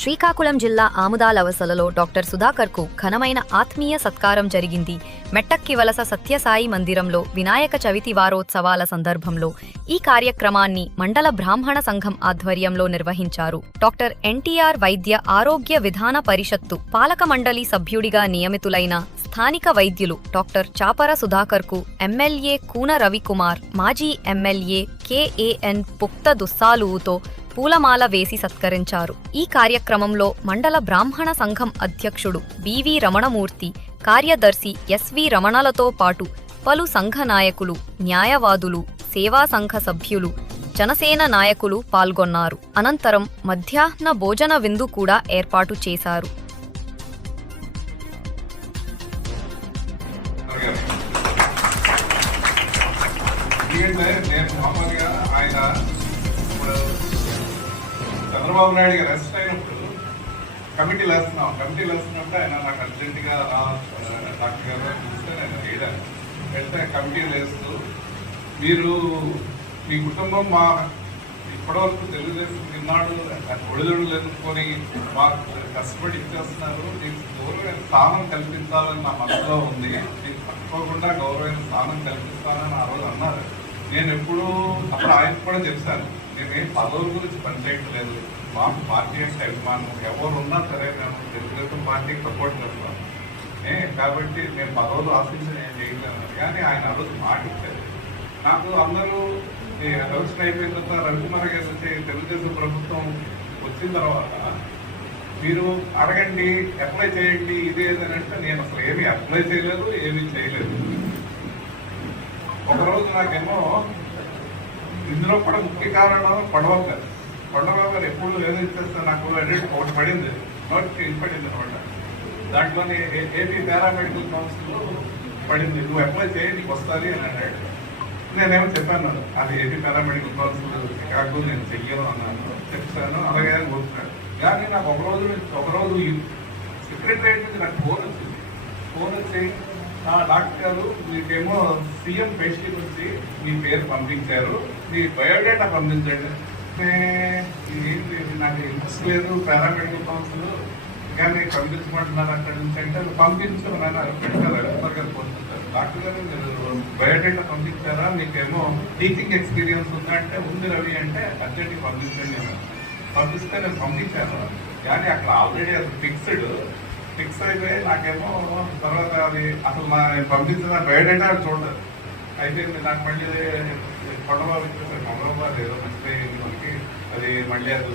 శ్రీకాకుళం జిల్లా ఆముదాలవసలలో డాక్టర్ సుధాకర్కు ఘనమైన ఆత్మీయ సత్కారం జరిగింది. మెట్టక్కి వలస సత్యసాయి మందిరంలో వినాయక చవితి వారోత్సవాల సందర్భంలో ఈ కార్యక్రమాన్ని మండల బ్రాహ్మణ సంఘం ఆధ్వర్యంలో నిర్వహించారు. డాక్టర్ ఎన్టీఆర్ వైద్య ఆరోగ్య విధాన పరిషత్తు పాలక మండలి సభ్యుడిగా నియమితులైన స్థానిక వైద్యులు డాక్టర్ చాపర సుధాకర్కు ఎమ్మెల్యే కూన రవికుమార్, మాజీ ఎమ్మెల్యే కేఏఎన్ పుక్త దుస్సాలువుతో పూలమాల వేసి సత్కరించారు. ఈ కార్యక్రమంలో మండల బ్రాహ్మణ సంఘం అధ్యక్షుడు బివి రమణమూర్తి, కార్యదర్శి ఎస్వి రమణలతో పాటు పలు సంఘ నాయకులు, న్యాయవాదులు, సేవా సంఘ సభ్యులు, జనసేన నాయకులు పాల్గొన్నారు. అనంతరం మధ్యాహ్న భోజన విందు కూడా ఏర్పాటు చేశారు. చంద్రబాబు నాయుడు గారు అరెస్ట్ అయినప్పుడు కమిటీలు వేస్తున్నప్పుడు ఆయన నాకు అర్జెంటుగా డాక్టర్ గారు చూస్తే నేను వేయడానికి వెంటనే కమిటీలు వేస్తూ మీరు మీ కుటుంబం మా ఇప్పటివరకు తెలుగుదేశం తిన్నాడు ఒడిదొడులు ఎదుర్కొని మాకు కష్టపడి ఇచ్చేస్తున్నారు, మీకు గౌరవమైన స్థానం కల్పించాలని నా మనసులో ఉంది, మీకు తప్పకుండా గౌరవమైన స్థానం కల్పిస్తానని ఆ రోజు అన్నారు. నేను ఎప్పుడూ అప్పుడు ఆయనకు కూడా చెప్పాను, నేనేం పదవుల గురించి పనిచేయట్లేదు, మాకు పార్టీ అంటే అభిమానం, ఎవరు ఉన్నా సరే మేము తెలుగుదేశం పార్టీకి సపోర్ట్ చేస్తాం కాబట్టి నేను పదవులు ఆశించి నేను చేయలేను. కానీ ఆయన ఆ రోజు మాట ఇచ్చారు. నాకు అందరూ ఎలక్షన్ అయిపోయిన తర్వాత రవికుమార్ గారు వచ్చి తెలుగుదేశం ప్రభుత్వం వచ్చిన తర్వాత మీరు అడగండి, అప్లై చేయండి, ఇది ఏదంటే నేను అసలు ఏమీ అప్లై చేయలేదు, ఏమీ చేయలేదు. ఒకరోజు నాకేమో ఇందులో కూడా ముఖ్య కారణం కొండబాబు గారు ఎప్పుడు ఏదో ఇచ్చేస్తే నాకు ఒకటి పడింది, నోటిఫికేషన్ పడింది అనమాట. దాంట్లోనే ఏపీ పారామెడికల్ కౌన్సిల్ పడింది, నువ్వు అప్లై చేయి నీకు వస్తుంది అని అన్నాడు. నేనేమో చెప్పాను, అది ఏపీ పారామెడికల్ కౌన్సిల్ కాకు నేను చెయ్యను అన్నాను, చెప్తాను అలాగే కోరుతున్నాను. కానీ నాకు ఒకరోజు సెక్రటరియట్ నుంచి నాకు ఫోన్ వచ్చి డాక్టర్ గారు మీకేమో సీఎం పేస్ట్రీ నుంచి మీ పేరు పంపించారు, మీ బయోడేటా పంపించండి. ఇదేంటి నాకు ఇంట్రెస్ట్ లేదు, పారామెడికల్ కౌన్సిల్ కానీ పంపించమంటున్నారు అక్కడి నుంచి అంటే పంపించమన్నారు. పంపించారు డాక్టర్ గారు మీరు బయోడేటా పంపించారా, మీకేమో టీచింగ్ ఎక్స్పీరియన్స్ ఉందా అంటే ఉంది రవి అంటే అర్జెంట్గా పంపించండి నేను పంపిస్తే నేను పంపించాను. కానీ అక్కడ ఆల్రెడీ అది ఫిక్స్ అయిపోయి నాకేమో తర్వాత అది అసలు నేను పంపించిన బయోడేటా చూడలేదు. అయిపోయింది. నాకు మళ్ళీ కొండబాబు ఏదో మంచిగా మనకి అది మళ్ళీ అది